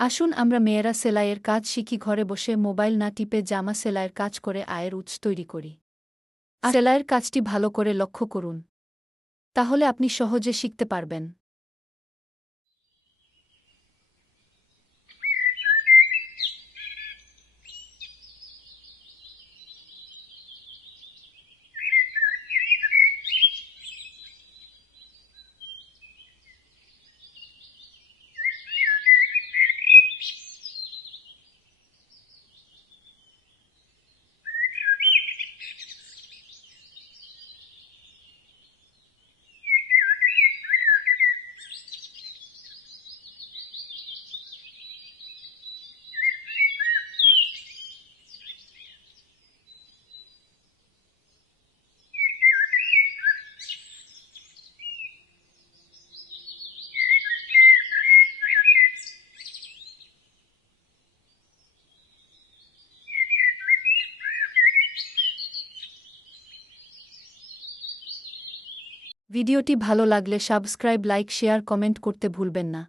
আসুন আমরা মেয়েরা সেলাইয়ের কাজ শিখি, ঘরে বসে মোবাইল না টিপে জামা সেলাইয়ের কাজ করে আয়ের উৎস তৈরি করি। আর সেলাইয়ের কাজটি ভালো করে লক্ষ্য করুন, তাহলে আপনি সহজে শিখতে পারবেন। ভিডিওটি ভালো লাগলে সাবস্ক্রাইব, লাইক, শেয়ার, কমেন্ট করতে ভুলবেন না।